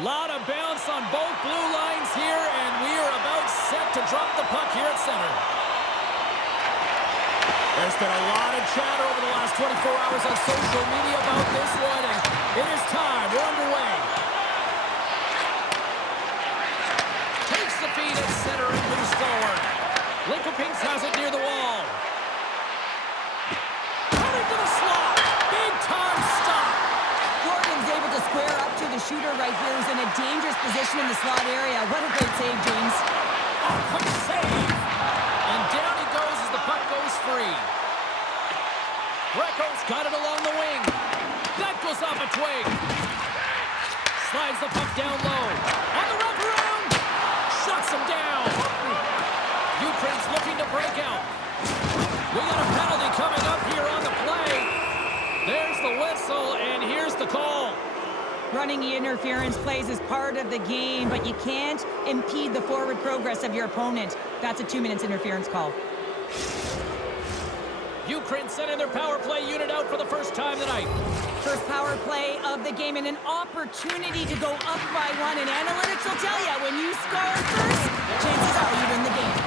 Lot of bounce on both blue lines here, and we are about set to drop the puck here at center. There's been a lot of chatter over the last 24 hours on social media about this one, and it is time. We're underway. Takes the feed at center and moves forward. Lincoln Pinks has it near the wall. Coming to the slot. Big time stop. Gordon's able to square up to the shooter right here, who's in a dangerous position in the slot area. What a great save, James. Oh, quick save. And down he goes as the puck goes free. Greco's got it along the wing. That goes off a twig. Slides the puck down low. On the wraparound. Shuts him down. Ukraine's looking to break out. We got a penalty coming up here on the play. There's the whistle, and here's the call. Running the interference plays is part of the game, but you can't impede the forward progress of your opponent. That's a 2 minutes interference call. Ukraine sending their power play unit out for the first time tonight. First power play of the game and an opportunity to go up by one. And analytics will tell you, when you score first, chances are you win the game.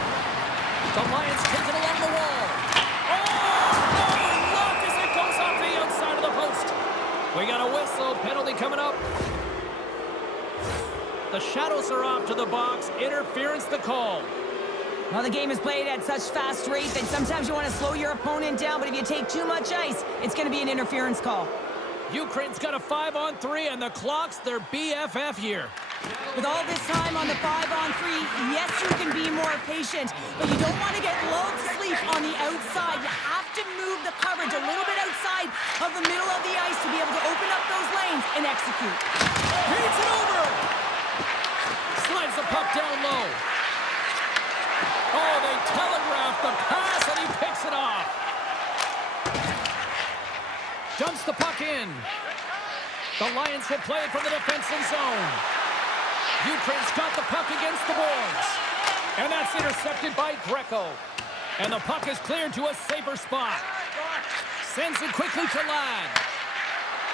The Lions take it along the wall. Oh, no! Look as it goes off the outside of the post. We got a whistle. Penalty coming up. The Shadows are off to the box. Interference the call. Well, the game is played at such fast rate that sometimes you want to slow your opponent down, but if you take too much ice, it's going to be an interference call. Ukraine's got a 5-on-3, and the clock's their BFF here. With all this time on the 5-on-3, yes, you can be more patient, but you don't want to get lulled to sleep on the outside. You have to move the coverage a little bit outside of the middle of the ice to be able to open up those lanes and execute. Beats it over! Slides the puck down low. Oh, they telegraph the pass, and he picks it off. Dumps the puck in. The Lions will play it from the defensive zone. Ukraine's got the puck against the boards. And that's intercepted by Greco. And the puck is cleared to a safer spot. Sends it quickly to Ladd.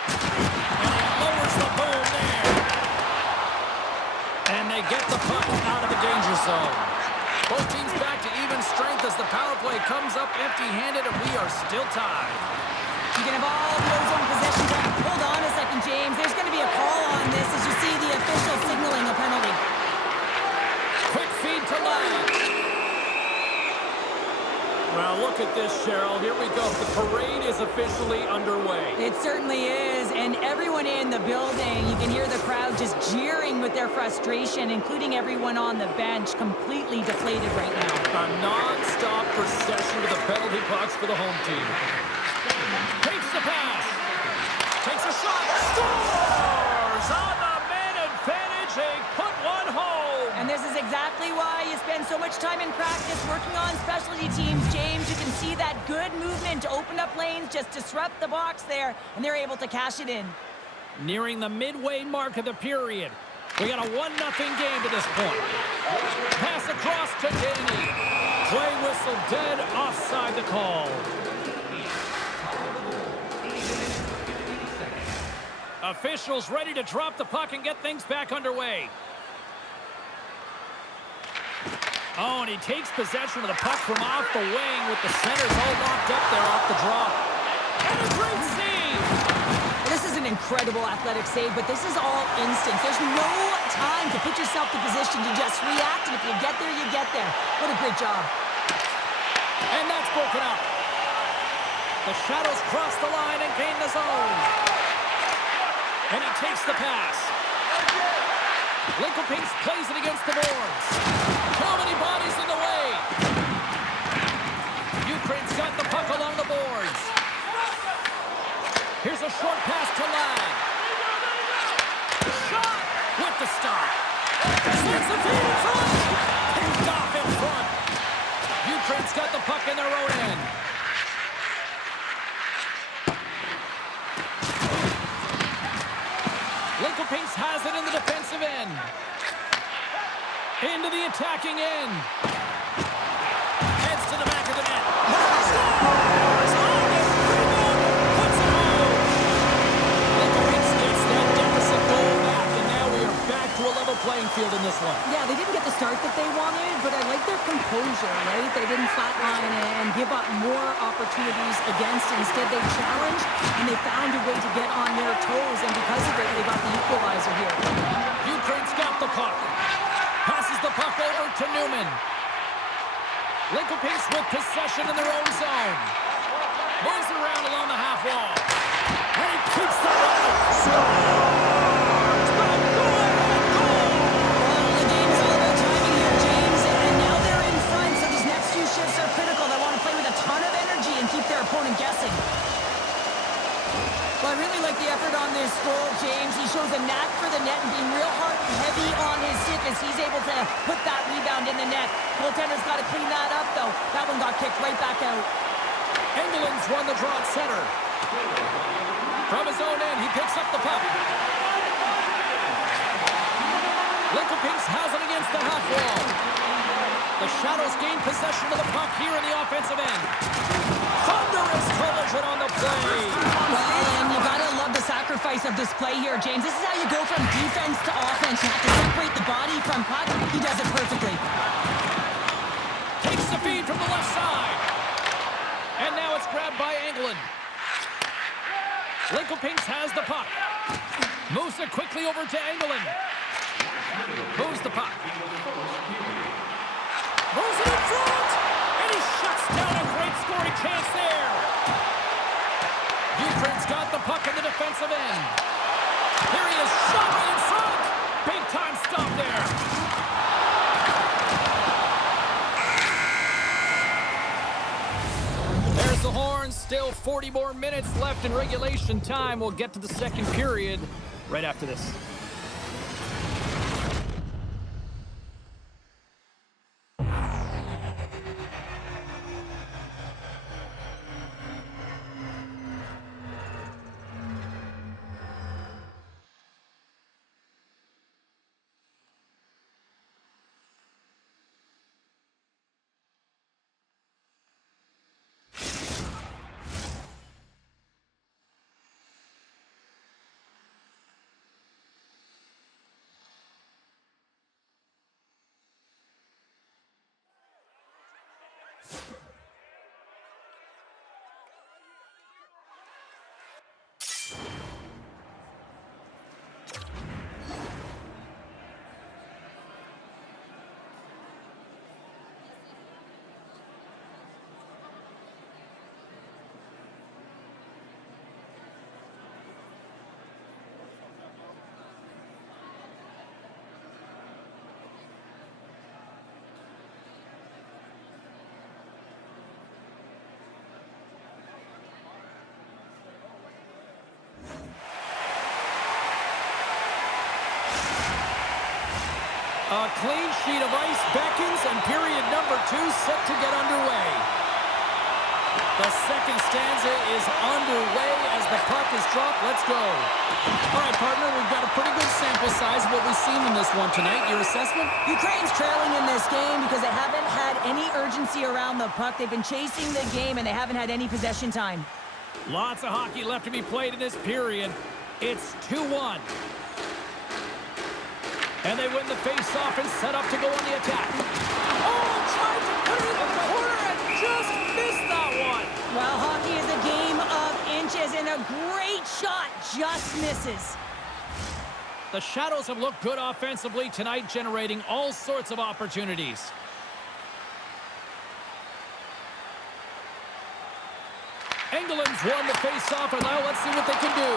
And he lowers the boom there. And they get the puck out of the danger zone. Both teams back to even strength as the power play comes up empty-handed, and we are still tied. You can have all those own possession back. Hold on a second, James. There's going to be a call on this as you see the official signaling a penalty. Quick feed to Ladd. Well, look at this, Cheryl. Here we go. The parade is officially underway. It certainly is, and everyone in the building, you can hear the crowd just jeering with their frustration, including everyone on the bench, completely deflated right now. A non-stop procession with the penalty box for the home team. Takes the pass. Takes a shot. Scores! On the man advantage, they put one home. And this is exactly why you spend so much time in practice working on specialty teams, James. You can see that good movement to open up lanes, just disrupt the box there, and they're able to cash it in. Nearing the midway mark of the period. We got a 1-0 game to this point. Pass across to Danny. Play whistle dead, offside the call. Officials ready to drop the puck and get things back underway. Oh, and he takes possession of the puck from off the wing with the centers all locked up there off the draw. And a great save! This is an incredible athletic save, but this is all instant. There's no time to put yourself in position to just react, and if you get there, you get there. What a great job. And that's broken up. The Shadows cross the line and gain the zone. And he takes the pass. Lincoln Pinks plays it against the boards. Too many bodies in the way. Ukraine's got the puck along the boards. Here's a short pass to Ladd. Shot with the stop. Sends the feed in front. Picked off in front. Ukraine's got the puck in their own end. Lincoln Pinks has it in the defensive end. Into the attacking end. Heads to the back of the net. Scores! On the rebound! Puts it home! Lincoln Pinks gets that deficit goal back, and now we are back one. Yeah, they didn't get the start that they wanted, but I like their composure, right? They didn't flatline and give up more opportunities against. Instead, they challenged, and they found a way to get on their toes, and because of it, they got the equalizer here. Ukraine's got the puck. Passes the puck over to Newman. Lincoln with possession in their own zone. Moves it around along the half wall. And he keeps the run. Scores! The go-ahead goal! Well, the game is all about timing here, James, and now they're in front, so these next few shifts are critical. They want to play with a ton of energy and keep their opponent guessing. Well, I really like the effort on this goal, James. He shows a knack for the net and being real hard and heavy on his stick as he's able to put that rebound in the net. Goaltender's got to clean that up, though. That one got kicked right back out. Engeland's won the draw at center. From his own end, he picks up the puck. Lincoln has it against the half wall. The Shadows gain possession of the puck here in the offensive end. Thunderous collision on the play. Well, and you gotta love the sacrifice of this play here, James. This is how you go from defense to offense. You have to separate the body from puck. He does it perfectly. Takes the feed from the left side. And now it's grabbed by England. Lincoln has the puck. Moves it quickly over to England. Moves the puck. Moves it in front. And he shuts down a great scoring chance there. Ukraine's got the puck in the defensive end. Here he is, shot right in front. Big time stop there. There's the horn. Still 40 more minutes left in regulation time. We'll get to the second period right after this. A clean sheet of ice beckons, and period number 2 set to get underway. The second stanza is underway as the puck is dropped. Let's go. All right, partner, we've got a pretty good sample size of what we've seen in this one tonight. Your assessment? Ukraine's trailing in this game because they haven't had any urgency around the puck. They've been chasing the game, and they haven't had any possession time. Lots of hockey left to be played in this period. It's 2-1. And they win the face-off and set up to go on the attack. Oh, tried to put it in the corner and just missed that one. Well, hockey is a game of inches, and a great shot just misses. The Shadows have looked good offensively tonight, generating all sorts of opportunities. Engeland's won the face-off, and now let's see what they can do.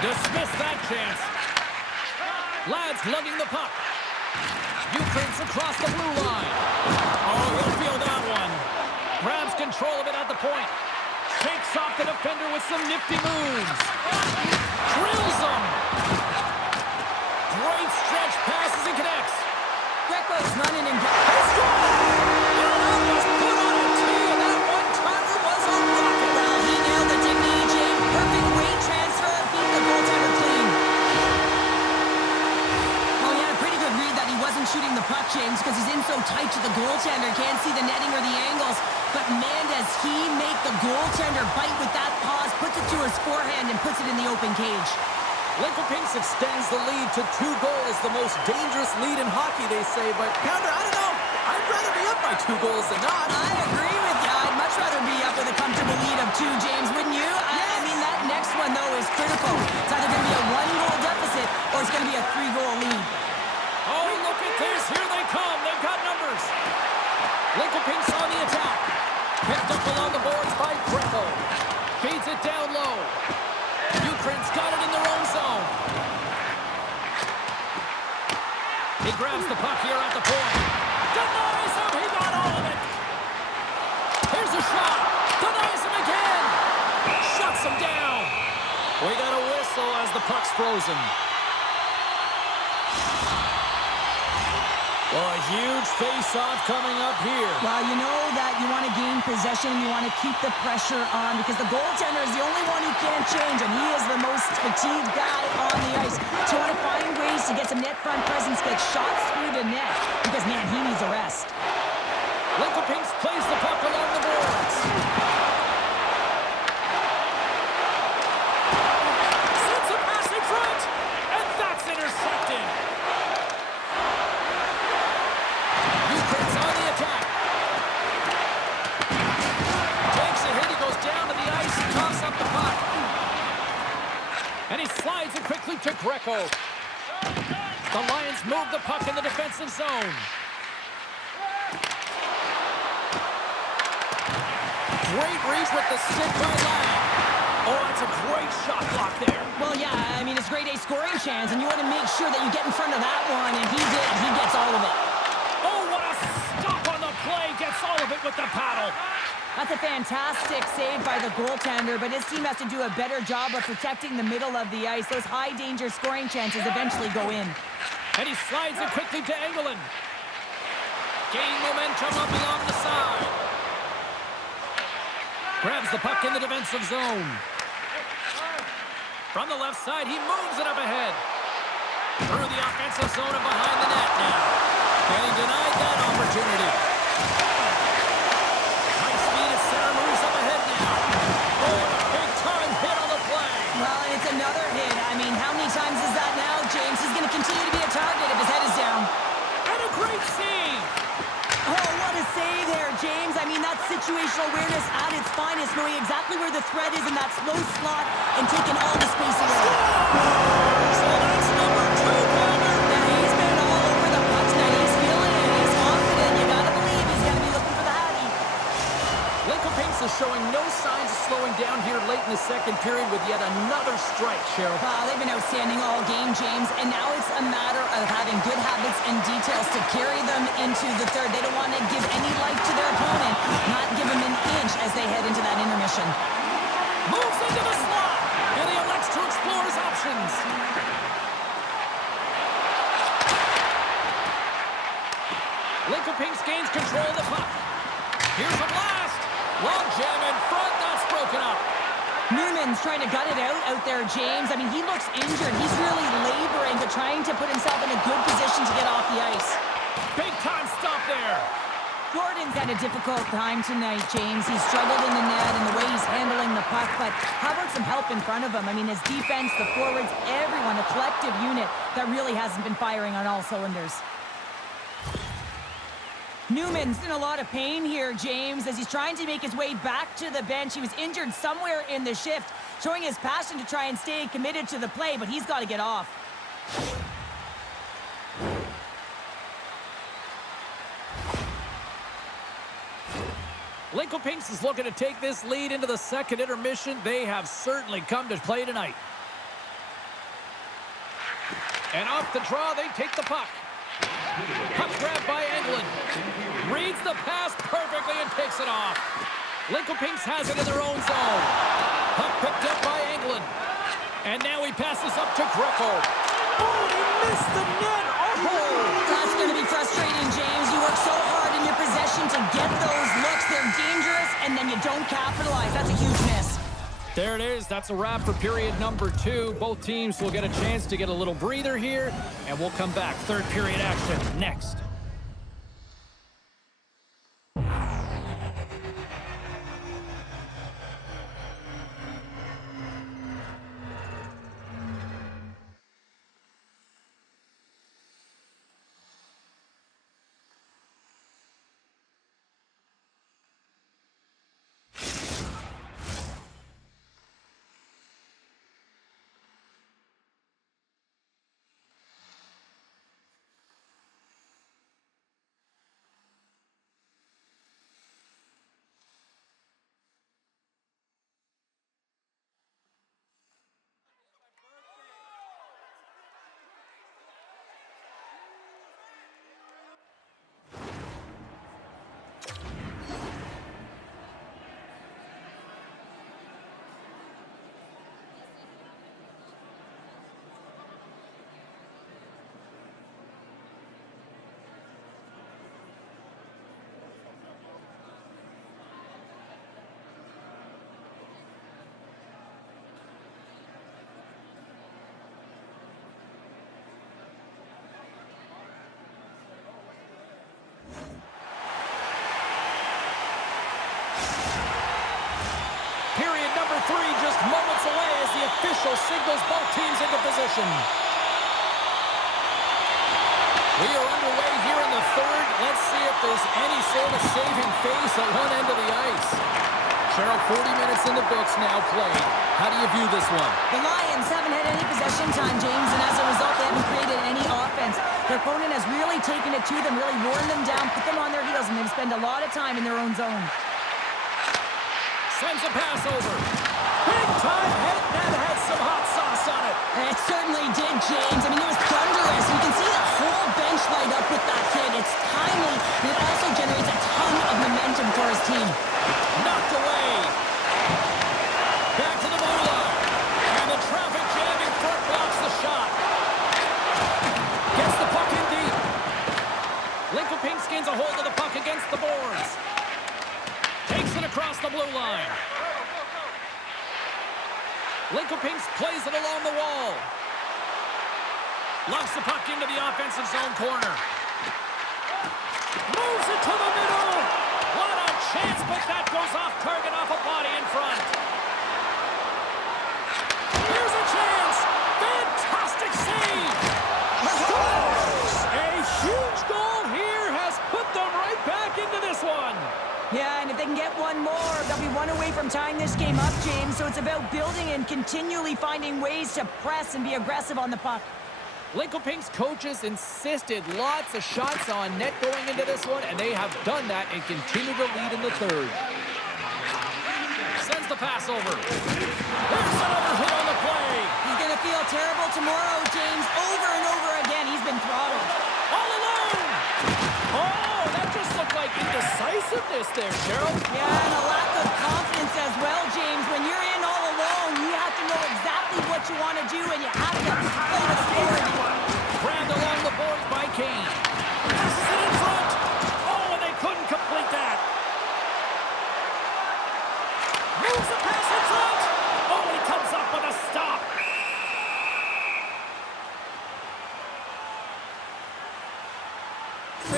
Dismiss that chance. Lads lugging the puck. Ukraine's across the blue line. Oh, he'll feel that one. Grabs control of it at the point. Shakes off the defender with some nifty moves. Drills him. Great stretch passes and connects. Greco's running and He scored! That was put on a tee, and that one-timer was a rocket. well, he nailed the technique, James. Perfect weight transfer, beat the goaltender clean. Well, he had a pretty good read that he wasn't shooting the puck, James, because he's in so tight to the goaltender. Can't see the netting or the angles. But man, does he make the goaltender bite with that pause, puts it to his forehand, and puts it in the open cage. Lincoln Pinks extends the lead to 2 goals, the most dangerous lead in hockey, they say. But, Pounder, I don't know. I'd rather be up by 2 goals than not. I agree with you. I'd much rather be up with a comfortable lead of 2, James, wouldn't you? I mean, that next one, though, is critical. It's either going to be a 1-goal deficit or it's going to be a 3-goal lead. Oh, look at this. Here they come. They've got numbers. Lincoln Pinks on the attack. Picked up along the boards by Greco. Feeds it down low. Ukraine's got it in their own zone. He grabs the puck here at the point. Denies him. He got all of it. Here's a shot. Denies him again. Shuts him down. We got a whistle as the puck's frozen. Well, a huge face-off coming up here. Well, you know that you want to gain possession. You want to keep the pressure on because the goaltender is the only one who can't change, and he is the most fatigued guy on the ice. So you want to find ways to get some net front presence, get shots through the net because, man, he needs a rest. Lincoln Pinks plays the puck along the boards. Sends a pass in front, and that's intercepted. Ukraine's on the attack. Takes a hit, he goes down to the ice, toss up the puck. And he slides it quickly to Greco. The Lions move the puck in the defensive zone. Great reach with the stick by Lang. Oh, that's a great shot block there. Well, yeah, I mean, it's grade A scoring chance, and you want to make sure that you get in front of that one, and he did. He gets all of it. Oh, what a stop on the play. Gets all of it with the paddle. That's a fantastic save by the goaltender, but his team has to do a better job of protecting the middle of the ice. Those high-danger scoring chances eventually go in. And he slides it quickly to Engelland. Gaining momentum up along the side. Grabs the puck in the defensive zone. From the left side, he moves it up ahead. Through the offensive zone and behind the net now. And he denied that opportunity. High speed at center, moves up ahead now. Oh, a big-time hit on the play. Well, and it's another hit. I mean, how many times is that now, James? He's going to continue to be a target if his head is down. And a great save. Oh, what a save there, James. I mean, that's situational awareness at its finest, knowing exactly where the threat is in that slow slot and taking all the space away. So that's number 2, Pounder. Yeah, he's been all over the puck tonight. He's feeling it. He's confident. You got to believe he's going to be looking for the hattie. Lincoln Pinks is showing no signs of slowing down here late in the second period with yet another strike, Cheryl. Wow, they've been outstanding all game, James, and now it's a matter of having good habits and details to carry them into the third. They don't want to give any life to their opponent, not give them an inch as they head into that intermission. Moves into the slot, and he elects to explore his options. Lincoln Pinks gains control of the puck. Here's a blast. Long jam in front, that's broken up. Newman's trying to gut it out there, James. I mean, he looks injured. He's really laboring, but trying to put himself in a good position to get off the ice. Big time stop there. Gordon's had a difficult time tonight, James. He's struggled in the net and the way he's handling the puck, but how about some help in front of him? I mean, his defense, the forwards, everyone, a collective unit that really hasn't been firing on all cylinders. Newman's in a lot of pain here, James, as he's trying to make his way back to the bench. He was injured somewhere in the shift, showing his passion to try and stay committed to the play, but he's got to get off. Lincoln Pinks is looking to take this lead into the second intermission. They have certainly come to play tonight. And off the draw, they take the puck. Puck grabbed by Engelland. Reads the pass perfectly and takes it off. Lincoln Pinks has it in their own zone. Puck picked up by Engelland. And now he passes up to Greco. Oh, he missed the net. Oh! That's going to be frustrating, James. You work so hard in your possession to get those looks. They're dangerous, and then you don't capitalize. That's a huge miss. There it is. That's a wrap for period number 2. Both teams will get a chance to get a little breather here, and we'll come back. Third period action next. three just moments away as the official signals both teams into position. We are underway here in the third. Let's see if there's any sort of saving face at one end of the ice. Cheryl, 40 minutes in the books now played. How do you view this one? The Lions haven't had any possession time, James, and as a result, they haven't created any offense. Their opponent has really taken it to them, really worn them down, put them on their heels, and they've spent a lot of time in their own zone. Sends a pass over. Big time hit that had some hot sauce on it. It certainly did, James. I mean, it was thunderous. You can see the whole bench light up with that hit. It's timely, and it also generates a ton of momentum for his team. Knocked away. Back to the blue line. And the traffic jam in front blocks the shot. Gets the puck in deep. Linkoping gains a hold of the puck against the boards. Takes it across the blue line. Linkoping plays it along the wall. Lugs the puck into the offensive zone corner. Moves it to the middle. What a chance, but that goes off target off a body in front. Here's a chance. Fantastic save. Scores! A huge goal here has put them right back into this one. Yeah, and if they can get one more, they'll be one away from tying this game up, James. So it's about building and continually finding ways to press and be aggressive on the puck. Linkoping's coaches insisted lots of shots on net going into this one, and they have done that and continue to lead in the third. Sends the pass over. There's another hit on the play. He's going to feel terrible tomorrow, James. Over and over again, he's been throttled. All alone. Oh, that just looked like indecisiveness there, Cheryl. Yeah, and a lack of confidence as well, James. When you're in all alone, you have to know exactly what you want to do, and you have to play the authority. Grabbed along the boards by Kane. Passes it in front. Oh, and they couldn't complete that. Moves the pass in front. Oh, he comes up with a stop.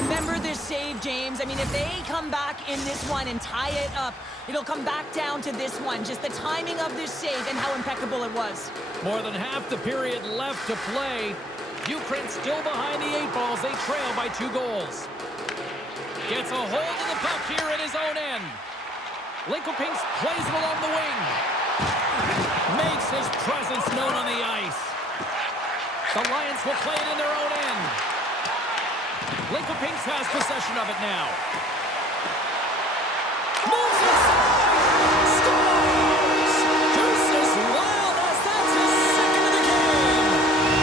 Remember this save, James. I mean, if they come back in this one and tie it up, it'll come back down to this one. Just the timing of this save and how impeccable it was. More than half the period left to play. Ukraine still behind the 8 balls. They trail by 2 goals. Gets a hold of the puck here at his own end. Linkoping plays it along the wing. Makes his presence known on the ice. The Lions will play it in their own end. Linkoping has possession of it now. Moves inside! Scores! Deuces wild as that's his second of the game!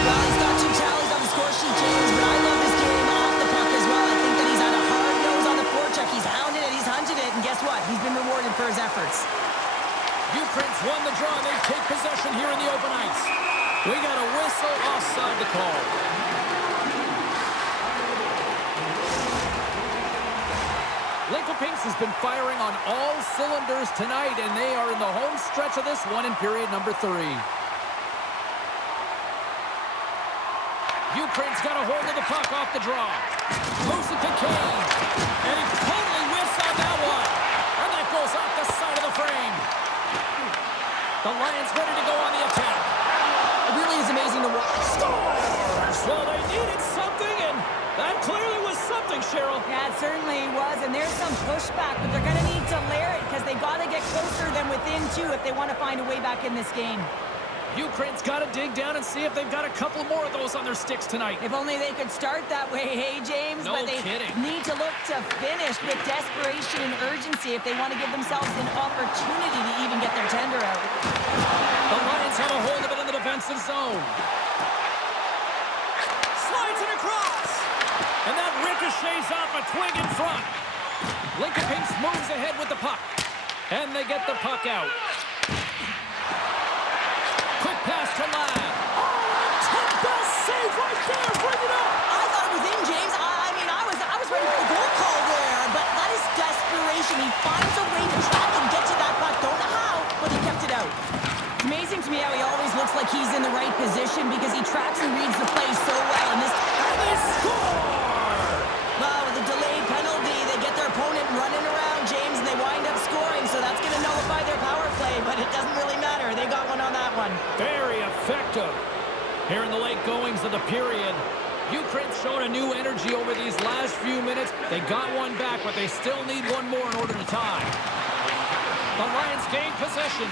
Well, he's got 2 tallies on the score sheet, James, but I love this game off the puck as well. I think that he's had a hard nose on the forecheck. He's hounded it, he's hunted it, and guess what? He's been rewarded for his efforts. Ukraine's won the draw. They take possession here in the open ice. We got a whistle offside to call. Linkoping has been firing on all cylinders tonight, and they are in the home stretch of this one in period number 3. Ukraine's got a hold of the puck off the draw. Moves it to Kane. And he totally whiffs on that one. And that goes off the side of the frame. The Lions ready to go on the attack. It really is amazing to watch. Scores! Well, they needed something, and that clearly was something, Cheryl. Yeah, it certainly was, and there's some pushback, but they're going to need to layer it because they've got to get closer than within 2 if they want to find a way back in this game. Ukraine's got to dig down and see if they've got a couple more of those on their sticks tonight. If only they could start that way, hey, James? No but they kidding. need to look to finish with desperation and urgency if they want to give themselves an opportunity to even get their tender out. The Lions have a hold of it in the defensive zone. Slides it across. And that ricochets off a twig in front. Linkoping moves ahead with the puck. And they get the puck out. Quick pass to Ladd. Oh, best save right there. Bring it up. I thought it was in, James. I was ready for the goal call there, but that is desperation. He finds a way to track and get to that puck. Don't know how, but he kept it out. It's amazing to me how he always looks like he's in the right position because he tracks and reads the play so well. And they score! Well, with a delayed penalty, they get their opponent running around, James, and they wind up scoring. So that's going to nullify their power play, but it doesn't really effective. Here in the late goings of the period, Ukraine's shown a new energy over these last few minutes. They got one back, but they still need one more in order to tie. The Lions gain possession.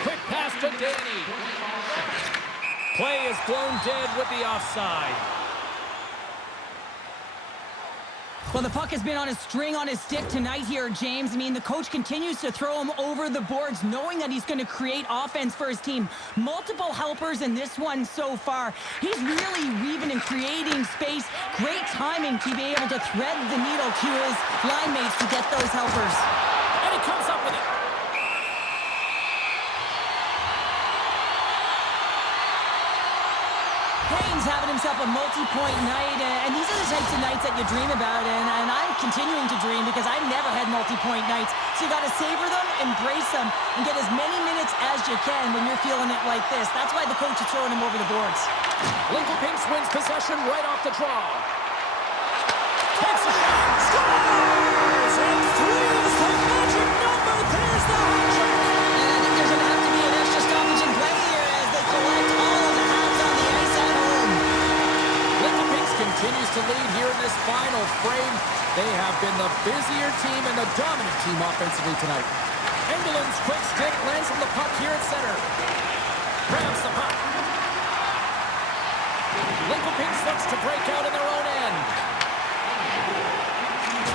Quick pass to Danny. Play is blown dead with the offside. Well, the puck has been on a string on his stick tonight here, James. I mean, the coach continues to throw him over the boards, knowing that he's going to create offense for his team. Multiple helpers in this one so far. He's really weaving and creating space. Great timing to be able to thread the needle to his line mates to get those helpers. And he comes up with it. Payne's having himself a multi-point night, and these are the types of nights that you dream about, and I'm continuing to dream because I've never had multi-point nights. So you got to savor them, embrace them, and get as many minutes as you can when you're feeling it like this. That's why the coach is throwing him over the boards. Lincoln wins possession right off the draw. Takes a shot, scores, and throws the magic number. There's the hat trick. And I think there's going to have to be an extra stoppage in play here as they collect all of the halves on the ice at home. Lincoln continues to lead here in this final frame. They have been the busier team and the dominant team offensively tonight. Engelin's quick stick lands on the puck here at center. Grabs the puck. Lincoln looks to break out in their own end.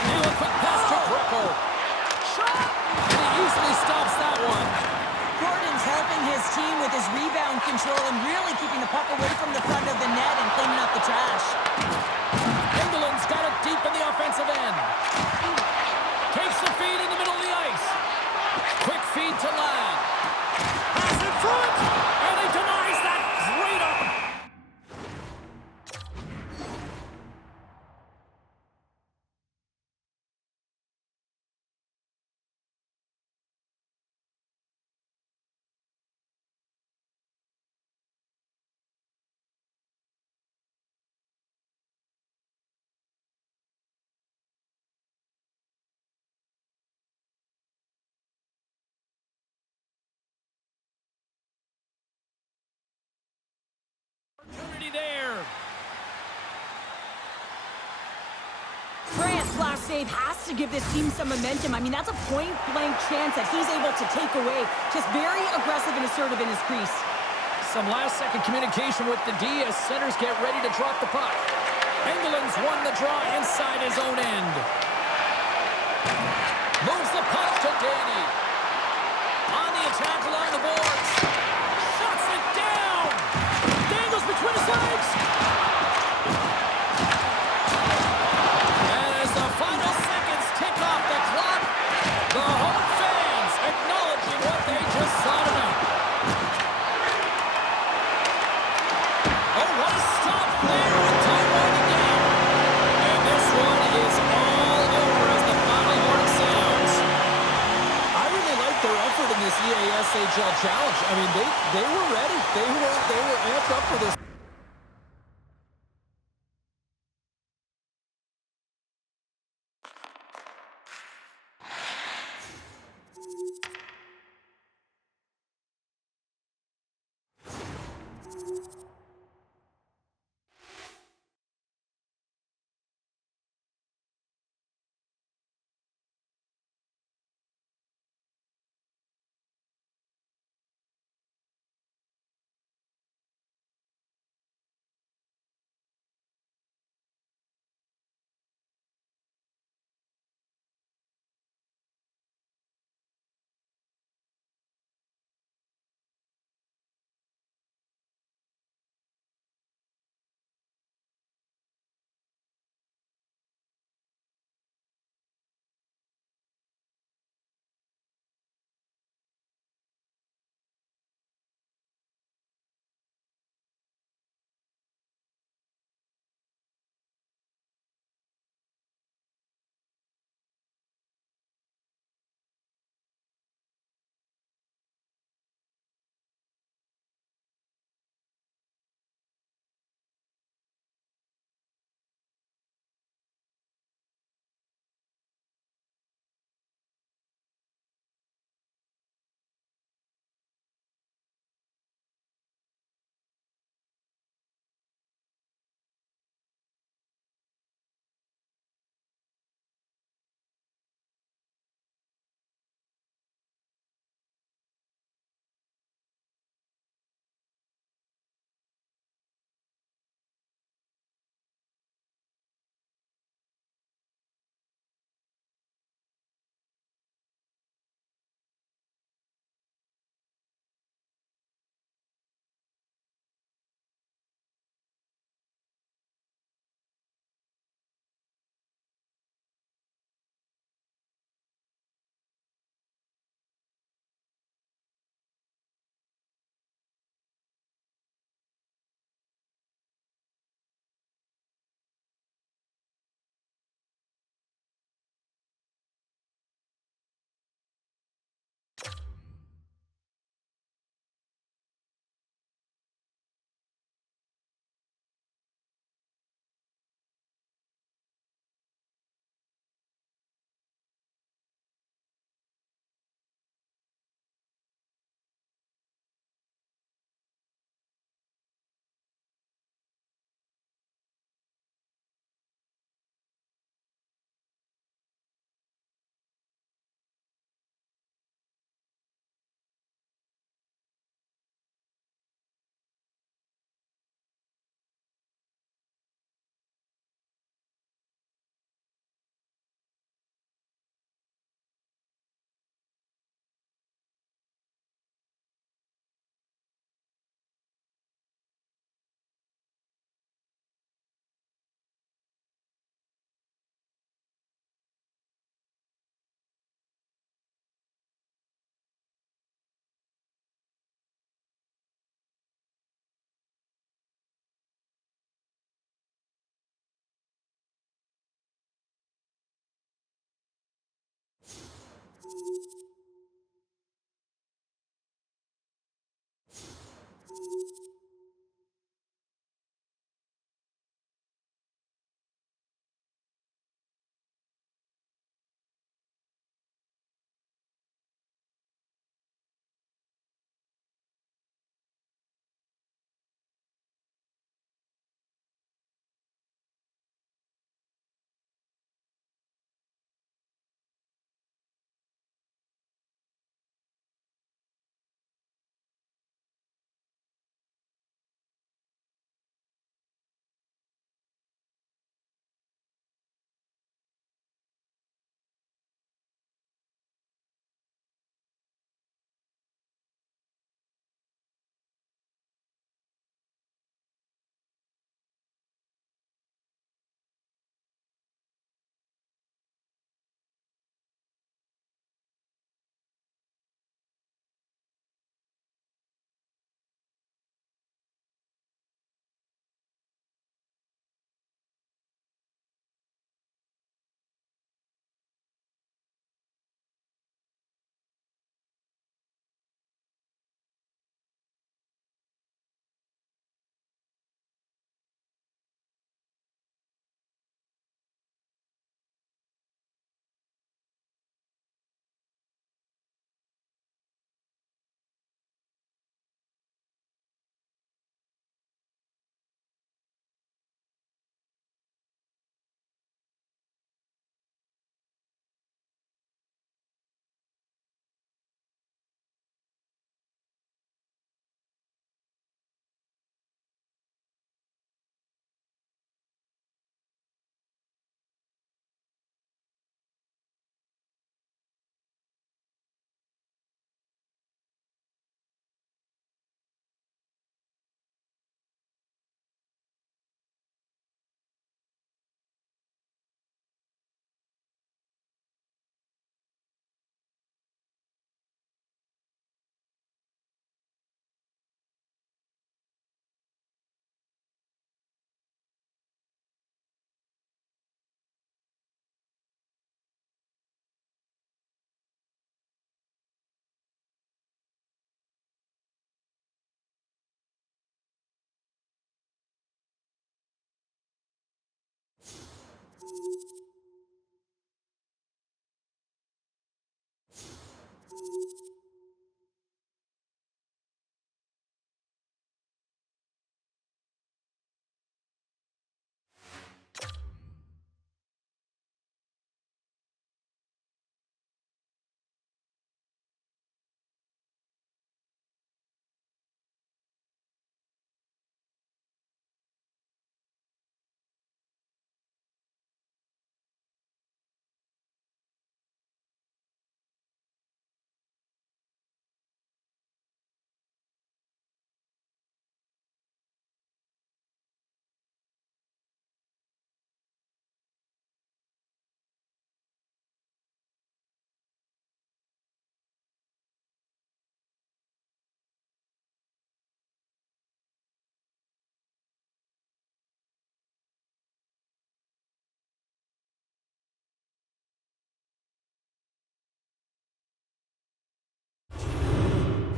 Now a quick pass to Greco. Shot! And he easily stops that one. Gordon's helping his team with his rebound control and really keeping the puck away from the front of the net and cleaning up the trash. Engelin's got it deep in the offensive end. Takes the feed in the middle of the ice. Quick feed to Ladd. Pass in front! And he denies that. Great up. Opportunity there. Grant's last save has to give this team some momentum. I mean, that's a point-blank chance that he's able to take away. Just very aggressive and assertive in his crease. Some last-second communication with the D as centers get ready to drop the puck. Engelin's won the draw inside his own end. Moves the puck to Danny. On the attack along the boards. Shuts it down. Dangles between his legs. And as the final seconds tick off the clock, the home fans acknowledging what they just saw tonight. Oh, what a stop there with time winding down. And this one is all over as the final horn sounds. I really like their effort in this EASHL challenge. I mean, they were ready. They were amped up for this.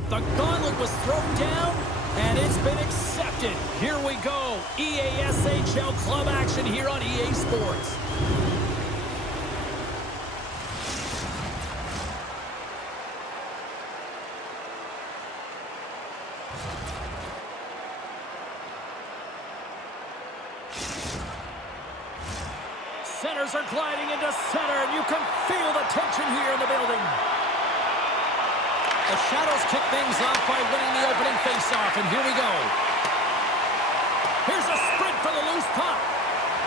The gauntlet was thrown down, and it's been accepted. Here we go. EASHL club action here on EA Sports. Centers are gliding into center, and you can feel the tension here in the building. The Shadows kick things off by winning the opening faceoff, and here we go. Here's a sprint for the loose puck.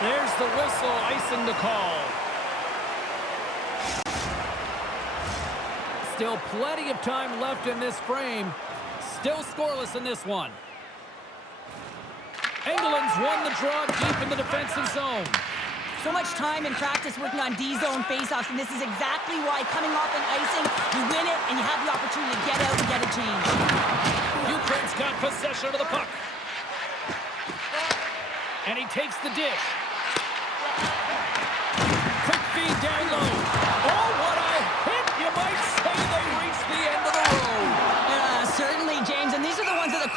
There's the whistle, icing the call. Still plenty of time left in this frame. Still scoreless in this one. Engeland's won the draw deep in the defensive zone. So much time in practice working on D-zone faceoffs, and this is exactly why coming off an icing, you win it, and you have the opportunity to get out and get a change. Ukraine's got possession of the puck. And he takes the dish. Quick feed down low. Oh, what a hit, you might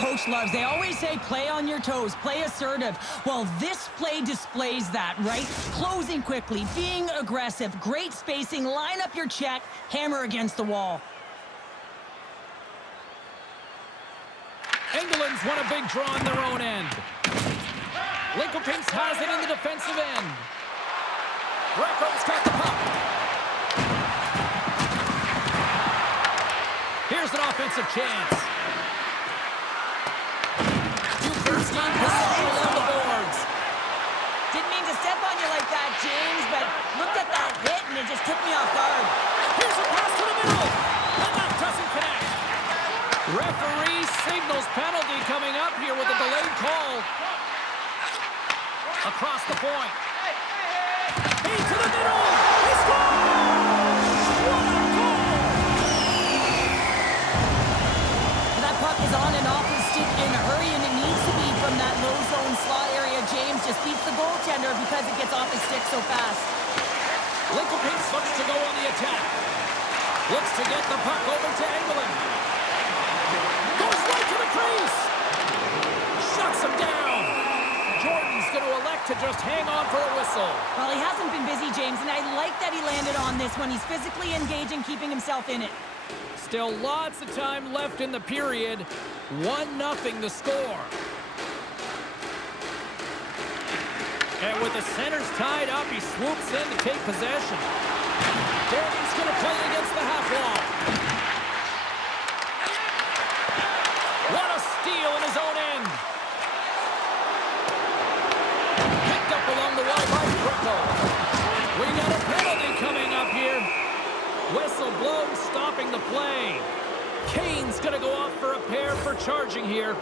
coach loves. They always say play on your toes, play assertive. Well, this play displays that, right? Closing quickly, being aggressive, great spacing, line up your check, hammer against the wall. England's won a big draw on their own end. Lincoln's has it in the defensive end. Greco's got the puck. Here's an offensive chance. Duper's gained possession along the boards. Didn't mean to step on you like that, James, but looked at that hit and it just took me off guard. Here's a pass to the middle, and that doesn't connect. Referee signals penalty coming up here with a delayed call. Across the point. Into the middle. He scores! What a goal! That puck is on and off his stick in a hurry, and it needs to be from that low zone slot area. James just beats the goaltender because it gets off his stick so fast. Lincoln looks to go on the attack. Looks to get the puck over to England. Goes right to the crease. Shuts him down. Jordan's going to elect to just hang on for a whistle. Well, he hasn't been busy, James, and I like that he landed on this one. He's physically engaging, keeping himself in it. Still lots of time left in the period. 1-0 the score. And with the centers tied up, he swoops in to take possession. Jordan's going to play against the half wall. What a steal in his own end. Picked up along the wall by Greco. We got a penalty coming up here. Whistle blown, stopping the play. Kane's going to go off for a pair for charging here.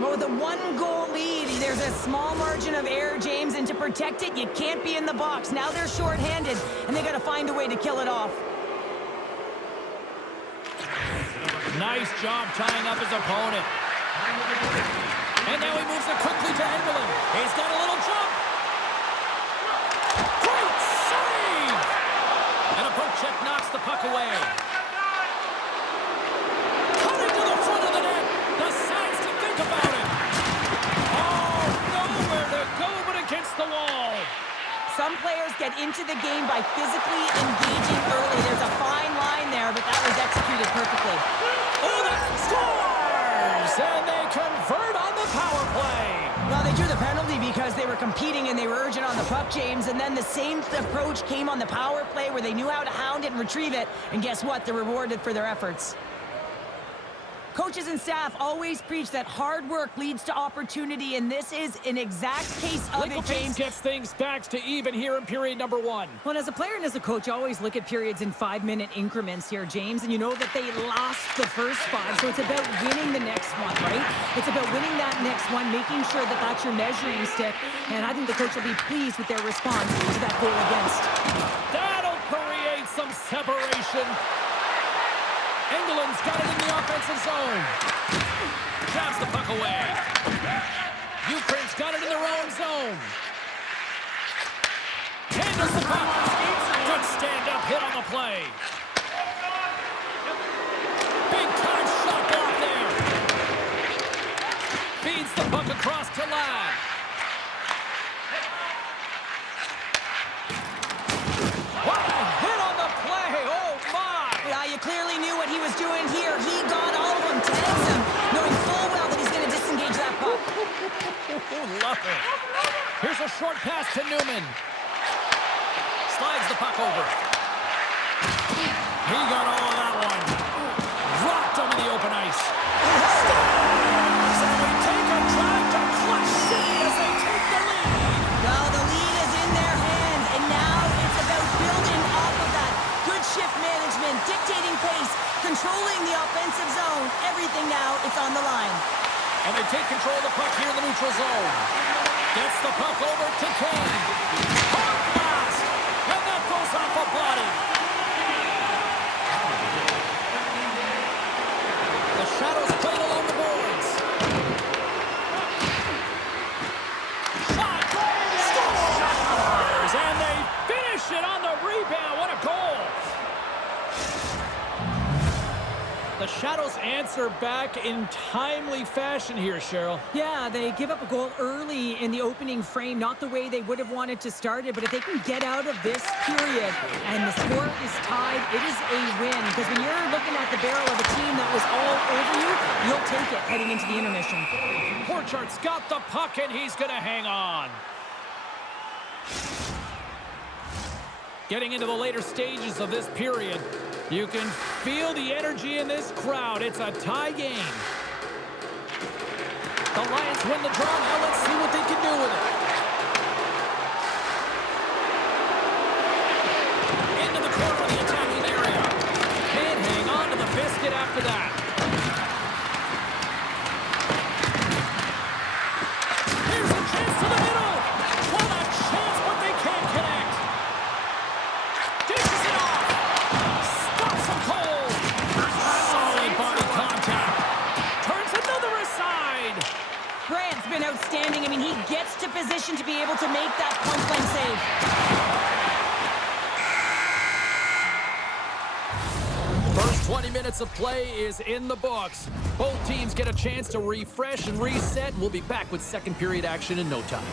Well, with a 1-goal lead, there's a small margin of error, James, and to protect it, you can't be in the box. Now they're shorthanded, and they got to find a way to kill it off. Nice job tying up his opponent. And now he moves it quickly to Engelland. He's got a little jump. Great save! And a poke check knocks the puck away. Cutting to the front of the net. Decides to think about it. Oh, nowhere to go but against the wall. Some players get into the game by physically engaging early. There's a fine line there, but that was executed perfectly. Oh, that scores! And they convert on the power play. Well, they drew the penalty because they were competing and they were urgent on the puck, James, and then the same approach came on the power play where they knew how to hound it and retrieve it, and guess what? They're rewarded for their efforts. Coaches and staff always preach that hard work leads to opportunity, and this is an exact case of it, James. Gets things back to even here in period number 1. Well, as a player and as a coach, you always look at periods in 5-minute increments here, James, and you know that they lost the first 5, so it's about winning the next one, right? It's about winning that next one, making sure that that's your measuring stick, and I think the coach will be pleased with their response to that goal against. That'll create some separation. England's got it in the offensive zone. Grabs the puck away. Ukraine's got it in their own zone. Handles the puck. Good stand-up hit on the play. Big-time shot block there. Feeds the puck across to Ladd. What a hit on the play. Oh, my. Yeah, you clearly knew what he was doing here. He got all of them, tags them, knowing full well that he's going to disengage that puck. Love it. Here's a short pass to Newman. Slides the puck over. He got all of that one. Dropped him in the open ice. Scores! And we take a drive to Clutch City as they take the lead. Well, the lead is in their hands, and now it's about building off of that. Good shift management, dictating pace, controlling the offensive zone. Everything now, it's on the line. And they take control of the puck here in the neutral zone. Gets the puck over to Kane. Hard blast! And that goes off a body. The Shadows played along the boards. Shot! Scores! And they finish it on the rebound. What a goal! The Shadows Bulldogs answer back in timely fashion here, Cheryl. Yeah, they give up a goal early in the opening frame, not the way they would have wanted to start it, but if they can get out of this period and the score is tied, it is a win. Because when you're looking at the barrel of a team that was all over you, you'll take it heading into the intermission. Borchardt's got the puck, and he's going to hang on. Getting into the later stages of this period, you can feel the energy in this crowd. It's a tie game. The Lions win the draw. Now let's see what they can do with it. Into the corner of the attacking area. Can't hang on to the biscuit after that. Here's a chance to the middle. What a chance, but they can't connect. Dishes it off. Stops him cold. Solid body contact. Turns another aside. Grant's been outstanding. I mean, he gets to position to be able to make that point-blank save. First 20 minutes of play is in the books. Both teams get a chance to refresh and reset. We'll be back with second period action in no time.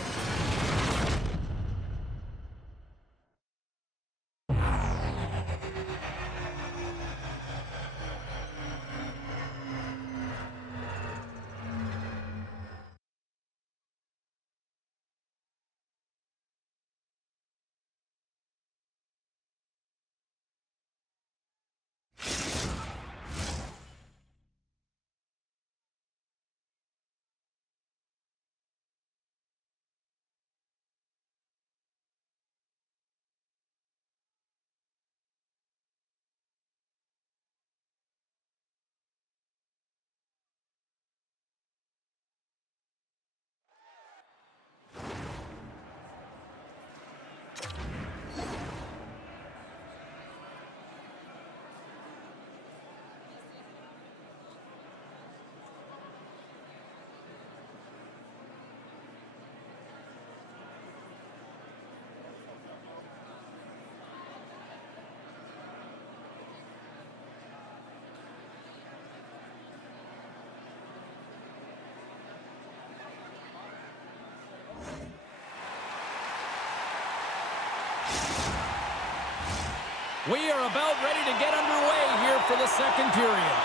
We are about ready to get underway here for the second period.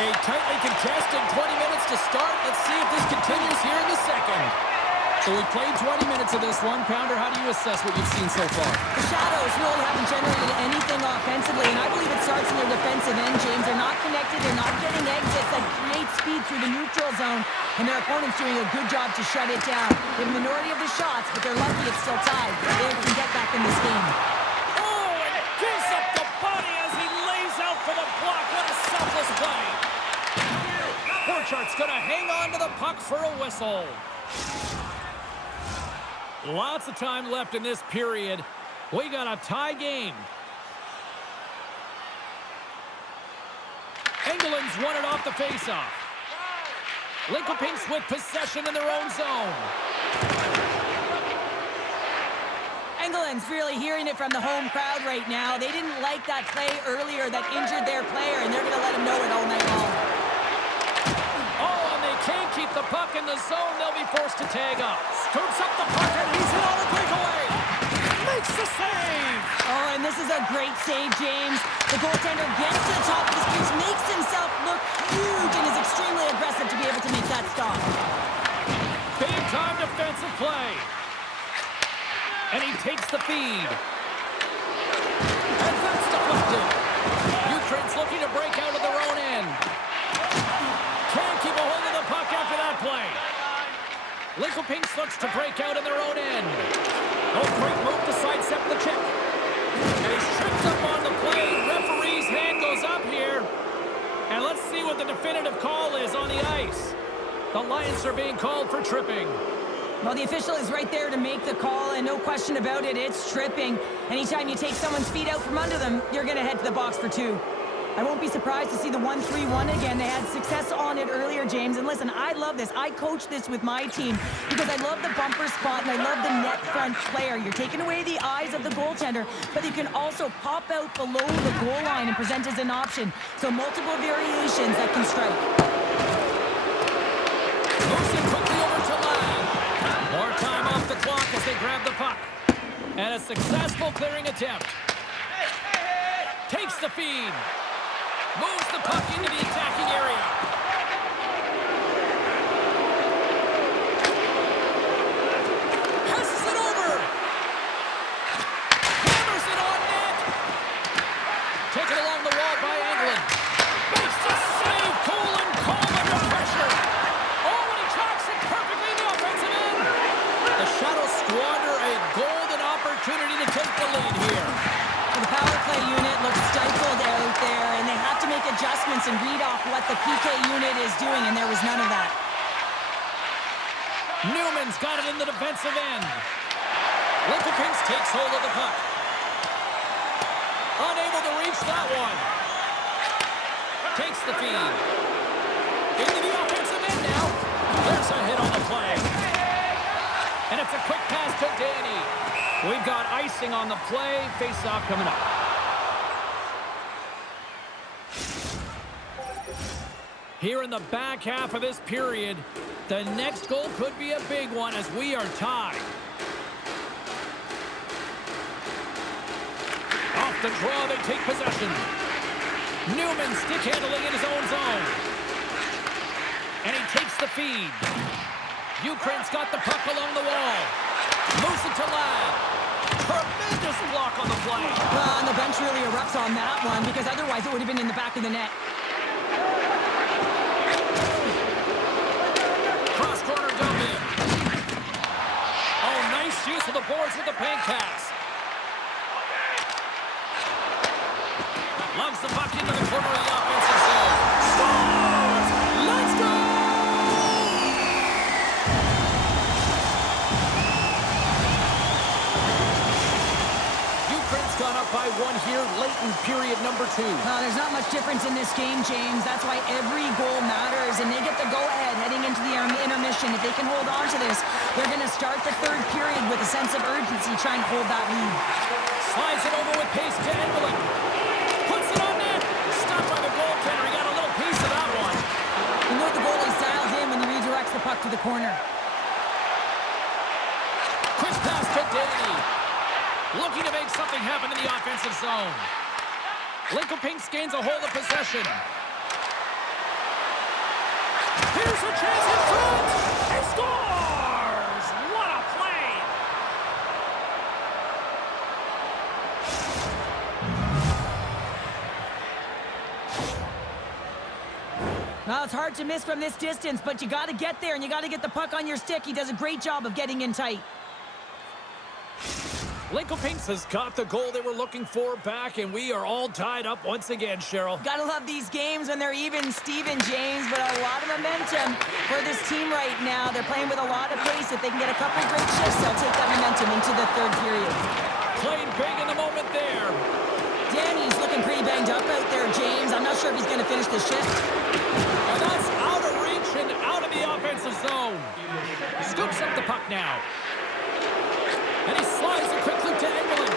A tightly contested 20 minutes to start. Let's see if this continues here in the second. So we played 20 minutes of this one. Pounder, how do you assess what you've seen so far? The Shadows really haven't generated anything offensively, and I believe it starts in their defensive end, James. They're not connected. They're not getting exits that create speed through the neutral zone, and their opponent's doing a good job to shut it down. They have a minority of the shots, but they're lucky it's still tied. They can get back in this game. Oh, and gives up the body as he lays out for the block. What a selfless play. Borchardt's going to hang on to the puck for a whistle. Lots of time left in this period. We got a tie game. Engeland's won it off the faceoff. Lincoln's with possession in their own zone. Engeland's really hearing it from the home crowd right now. They didn't like that play earlier that injured their player, and they're going to let him know it all night long. Oh, and they can't keep the puck in the zone. They'll be forced to tag up. Scoops up the puck, and he's in on a breakaway. Makes the save. Oh, and this is a great save, James. The goaltender gets to the top of his crease, makes himself look huge, and is extremely aggressive to be able to make that stop. Big-time defensive play. And he takes the feed. And that's deflected. Ukraine's looking to break out of their own end. Can't keep a hold of the puck after that play. Lincoln's looks to break out in their own end. Oh, great move to sidestep the check. And he's tripped up on the play. Referee's hand goes up here. And let's see what the definitive call is on the ice. The Lions are being called for tripping. Well, the official is right there to make the call, and no question about it, it's tripping. Anytime you take someone's feet out from under them, you're going to head to the box for two. I won't be surprised to see the 1-3-1 again. They had success on it earlier, James. And listen, I love this. I coach this with my team because I love the bumper spot and I love the net front player. You're taking away the eyes of the goaltender, but you can also pop out below the goal line and present as an option. So multiple variations that can strike. Moves it quickly over to Ladd. More time off the clock as they grab the puck. And a successful clearing attempt. Takes the feed. Moves the puck into the attacking area. Passes it over. Hammers it on net. Taken along the wall by Engelland. Makes the save. Cool and calm under pressure. Oh, and he tracks it perfectly in the offensive end. The Shadows squander a golden opportunity to take the lead here. The power play unit looks stifled out there, and they have to make adjustments and read off what the PK unit is doing, and there was none of that. Newman's got it in the defensive end. Lincoln takes hold of the puck. Unable to reach that one. Takes the feed. Into the offensive end now. There's a hit on the play. And it's a quick pass to Danny. We've got icing on the play. Face-off coming up. Here in the back half of this period, the next goal could be a big one as we are tied. Off the draw, they take possession. Newman stick handling in his own zone. And he takes the feed. Ukraine's got the puck along the wall. Moves it to Ladd. Tremendous block on the play. And the bench really erupts on that one because otherwise it would have been in the back of the net. Cross corner dump in. Oh, nice use of the boards with the paint pass. Lugs the puck into the corner of the offensive zone. Scores! Let's go! Gone up by one here late in period number 2. There's not much difference in this game, James. That's why every goal matters, and they get the go-ahead heading into the intermission. If they can hold on to this, they're going to start the third period with a sense of urgency, trying to hold that lead. Slides it over with pace to Engelland. Puts it on net. Stopped by the goaltender. He got a little piece of that one. You know the goalie's dialed in when he redirects the puck to the corner. Quick pass to Danny. Looking to make something happen in the offensive zone. Lincoln gains a hold of possession. Here's a chance in front. He scores! What a play! Well, it's hard to miss from this distance, but you got to get there, and you got to get the puck on your stick. He does a great job of getting in tight. Lincoln has got the goal they were looking for back, and we are all tied up once again, Cheryl. Gotta love these games when they're even, Steven, James, but a lot of momentum for this team right now. They're playing with a lot of pace. If they can get a couple great shifts, they'll take that momentum into the third period. Playing big in the moment there. Danny's looking pretty banged up out there, James. I'm not sure if he's going to finish the shift. And that's out of reach and out of the offensive zone. Scoops up the puck now. And he slides it quickly to Engelland.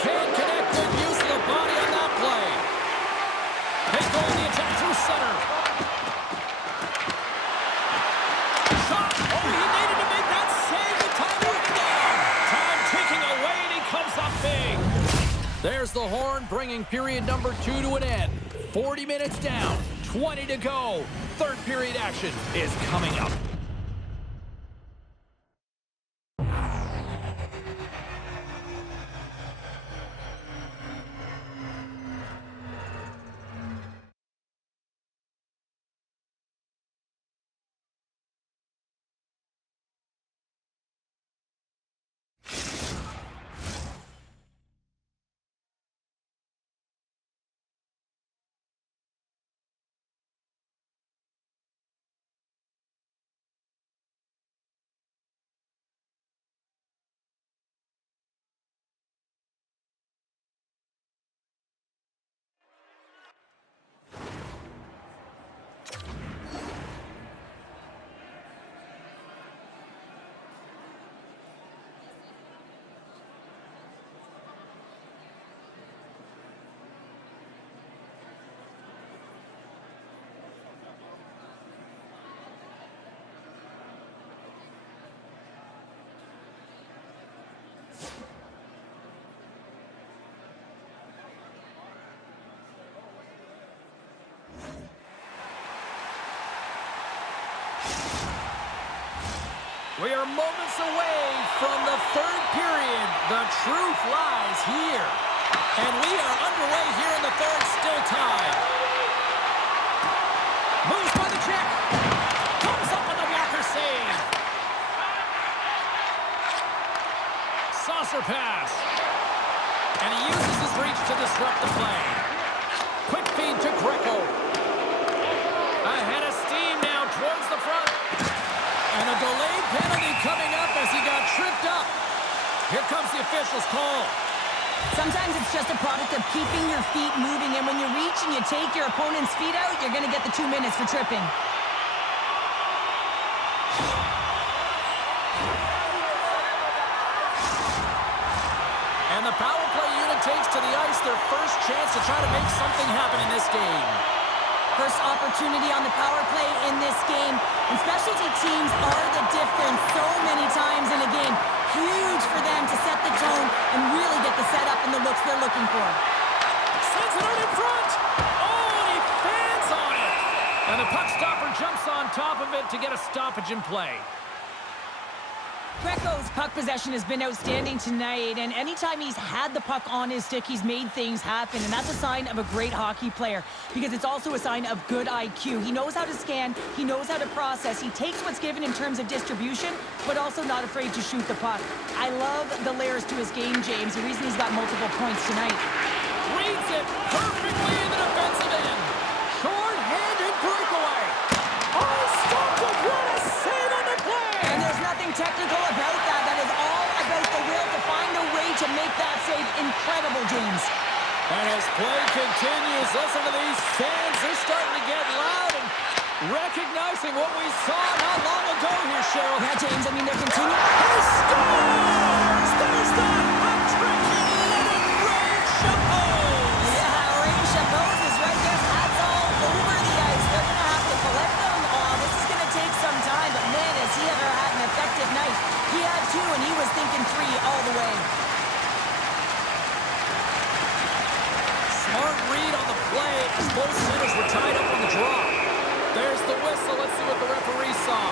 Can't connect. Good use of the body on that play. They go in the attack through center. Shot. Oh, he needed to make that save. The time running down. Time ticking away, and he comes up big. There's the horn, bringing period number 2 to an end. 40 minutes down. 20 to go. Third period action is coming up. We are moments away from the third period. The truth lies here. And we are underway here in the third, still tied. Moves by the check. Comes up with the blocker save. Saucer pass. And he uses his reach to disrupt the play. Quick feed to Greco. Ahead of steam now towards the front. And a delayed penalty coming up as he got tripped up. Here comes the official's call. Sometimes it's just a product of keeping your feet moving, and when you reach and you take your opponent's feet out, you're going to get the 2 minutes for tripping. And the power play unit takes to the ice their first chance to try to make something happen in this game. First opportunity on the power play in this game. And specialty teams are the difference so many times in a game. Huge for them to set the tone and really get the setup and the looks they're looking for. Sends it out in front. Oh, and he fans on it. And the puck stopper jumps on top of it to get a stoppage in play. Greco's puck possession has been outstanding tonight, and anytime he's had the puck on his stick, he's made things happen, and that's a sign of a great hockey player because it's also a sign of good IQ. He knows how to scan, he knows how to process, he takes what's given in terms of distribution, but also not afraid to shoot the puck. I love the layers to his game, James, the reason he's got multiple points tonight. Reads it perfectly in the defensive end. Short-handed breakaway. Oh, stopped it. What a save on the play. And there's nothing technical about that. That is all about the will to find a way to make that save. Incredible, James. And as play continues, listen to these fans. They're starting to get loud and recognizing what we saw not long ago here, Cheryl. Yeah, James, I mean, they're continuing. He scores! There's the hat-trick living Ray Chapeau! Yeah, Ray Chapeau is right there. Hats all over the ice. They're going to have to collect them. Oh, this is going to take some time, but man, has he ever had an effective night. He had 2, and he was thinking 3 all the way. Smart read on the play as both centers were tied up on the draw. There's the whistle. Let's see what the referee saw.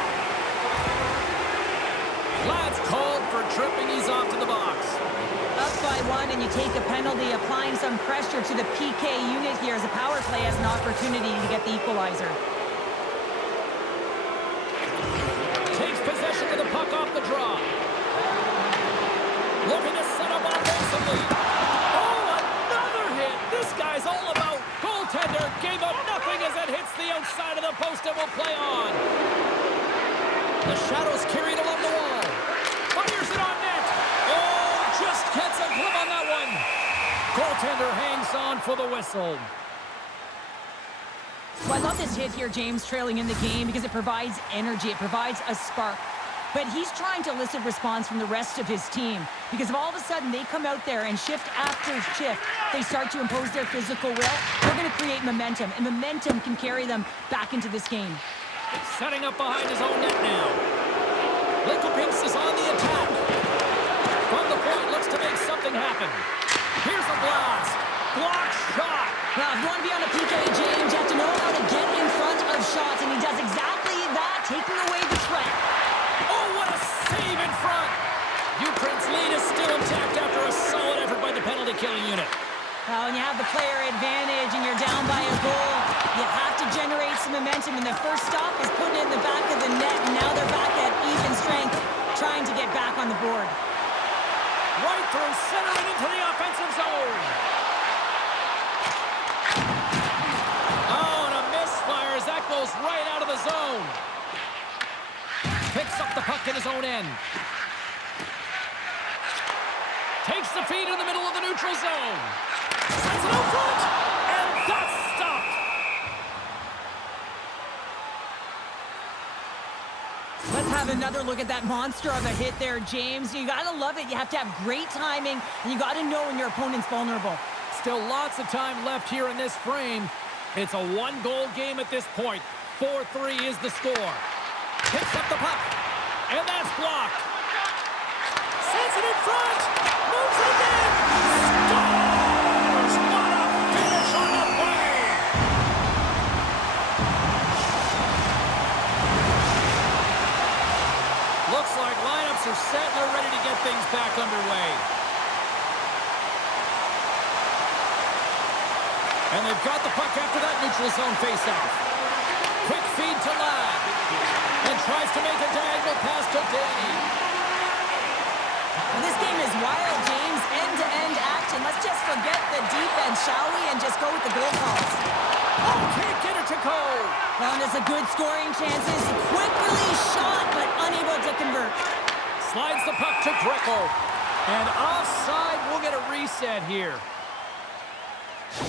Ladd's called for tripping. He's off to the box. Up by 1, and you take a penalty, applying some pressure to the PK unit here as a power play has an opportunity to get the equalizer. Takes possession of the puck off the draw. Looking to set up offensively. Oh, another hit. This guy's all about. Goaltender gave up nothing as it hits the outside of the post and will play on. The Shadows carry it along the wall. Fires it on net. Oh, just gets a glove on that one. Goaltender hangs on for the whistle. Well, I love this hit here, James, trailing in the game because it provides energy. It provides a spark. But he's trying to elicit response from the rest of his team because if all of a sudden they come out there and shift after shift, they start to impose their physical will, they're going to create momentum, and momentum can carry them back into this game. Setting up behind his own net now. Lincolpinks is on the attack. From the point, looks to make something happen. Here's a blast. Block shot. Well, if you want to be on a PK, James, you have to know how to get in front of shots, and he does exactly that, taking away the threat. Oh, what a save in front. Ukraine's lead is still intact after a solid effort by the penalty-killing unit. Well, when you have the player advantage and you're down by a goal, you have to generate some momentum, and the first stop is putting it in the back of the net, and now they're back at even strength, trying to get back on the board. Right through center and into the offensive zone. Oh, and a misfire as that goes right out of the zone. Picks up the puck in his own end. Takes the feed in the middle of the neutral zone. Sends it out front, and that's stopped. Let's have another look at that monster of a hit there, James. You gotta love it. You have to have great timing, and you gotta know when your opponent's vulnerable. Still lots of time left here in this frame. It's a one-goal game at this point. 4-3 is the score. Picks up the puck, and that's blocked. Sends it in front, moves it again, scores! What a finish on the play! Looks like underway. And they've got the puck after that neutral zone faceoff. Quick feed to Ladd. And tries to make a diagonal pass to Danny. Well, this game is wild, James. End-to-end action. Let's just forget the defense, shall we? And just go with the goal calls. Oh, can't get it to go. Well, and it's a good scoring chances. Quick release shot, but unable to convert. Slides the puck to Greco. And offside, we'll get a reset here.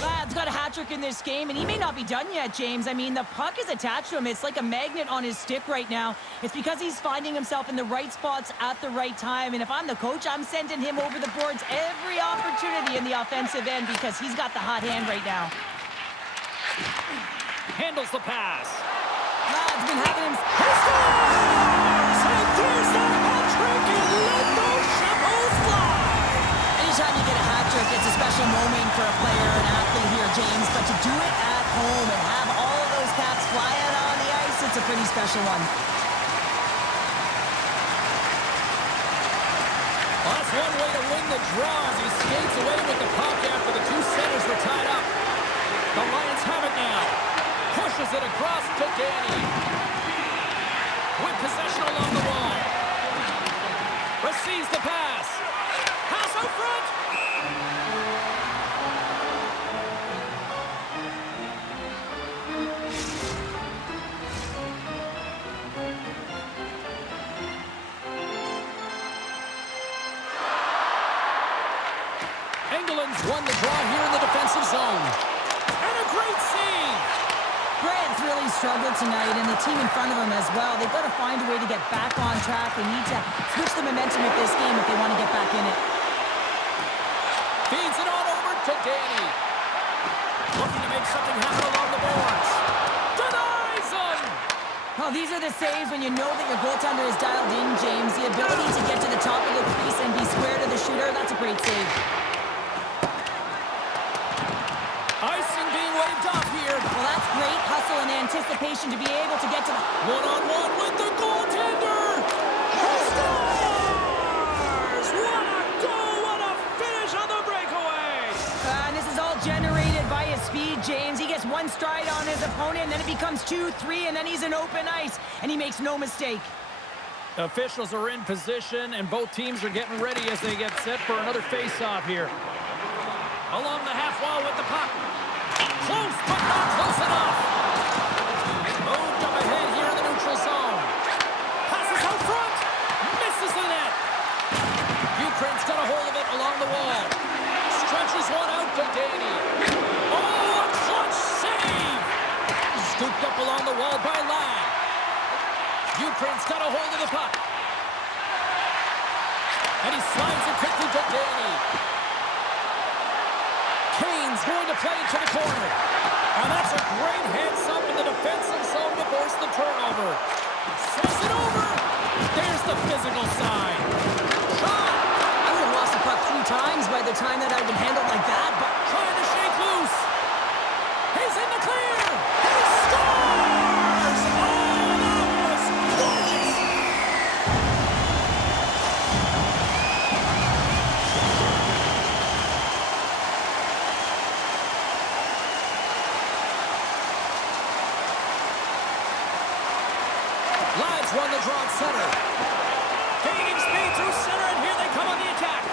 Ladd's got a hat-trick in this game, and he may not be done yet, James. I mean, the puck is attached to him. It's like a magnet on his stick right now. It's because he's finding himself in the right spots at the right time. And if I'm the coach, I'm sending him over the boards every opportunity in the offensive end because he's got the hot hand right now. Handles the pass. Ladd's been having him... He scores! And there's the hat-trick, and let those chapeaus fly! Anytime you get a hat-trick, it's a special moment for a player, an athlete here, James. But to do it at home and have all of those caps fly out on the ice, it's a pretty special one. Well, that's one way to win the draw as he skates away with the puck after the two centers were tied up. The Lions have it now. Pushes it across to Danny. With possession along the wall. Receives the pass. Pass out front. Engeland's won the draw here in the defensive zone. And a great save. Grant's really struggled tonight, and the team in front of him as well. They've got to find a way to get back on track. They need to switch the momentum of this game if they want to get back in it. Feeds it on over to Danny. Looking to make something happen along the boards. Denies him! Well, these are the saves when you know that your goaltender is dialed in, James. The ability to get to the top of the crease and be square to the shooter, that's a great save. Icing being waved off here. Well, that's great hustle and anticipation to be able to get to the... One-on-one with the goaltender. He scores! What a goal! What a finish on the breakaway! And this is all generated by his speed, James. He gets one stride on his opponent, and then it becomes 2, 3, and then he's in open ice, and he makes no mistake. Officials are in position, and both teams are getting ready as they get set for another face-off here. Along the half wall with the puck. Close, but not close enough. Moved up ahead here in the neutral zone. Passes out front. Misses the net. Ukraine's got a hold of it along the wall. Stretches one out to Danny. Oh, a clutch save. Scooped up along the wall by Ladd. Ukraine's got a hold of the puck. And he slides it quickly to Danny. Kane's going to play it to the corner. And that's a great heads-up in the defensive zone to force the turnover. Sends it over. There's the physical side. Shot. I would have lost the puck 3 times by the time that I'd been handled like that, but... Trying to shake loose. He's in the clear. He scores! Oh, that was gorgeous. Ladd's won the draw at center. Gaining speed through center, and here they come on the attack.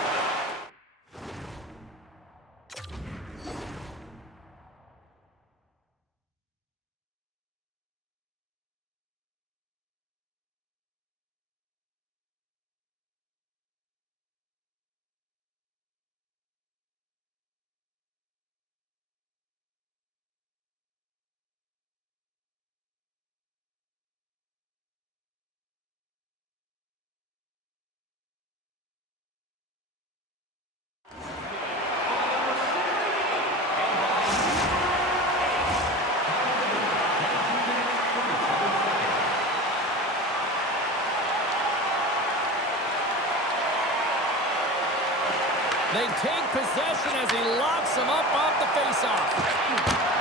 They take possession as he locks him up off the faceoff.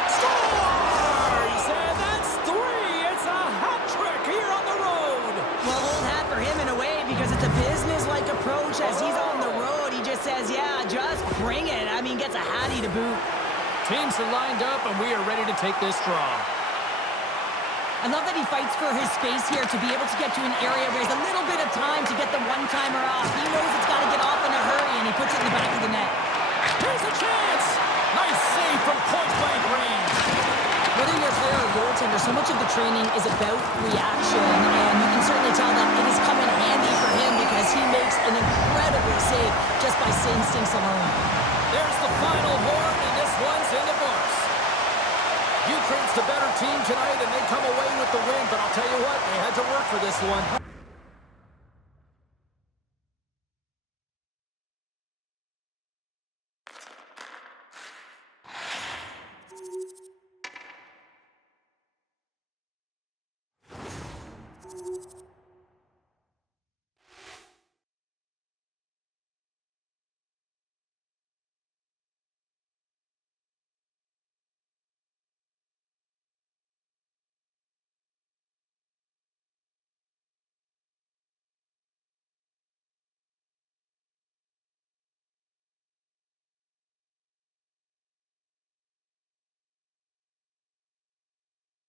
Scores! And that's 3. It's a hat trick here on the road. Well, old hat for him in a way because it's a business-like approach as he's on the Teams are lined up, and we are ready to take this draw. I love that he fights for his space here to be able to get to an area where he has a little bit of time to get the one-timer off. He knows it's got to get off in a hurry, and he puts it in the back of the net. Here's a chance! Nice save from point-blank range. Whether you're a player or a goaltender, so much of the training is about reaction, and you can certainly tell that it has come in handy for him because he makes an incredible save just by instincts alone. There's the final horn, and this one's in the books. Ukraine's the better team tonight, and they come away with the win, but I'll tell you what, they had to work for this one.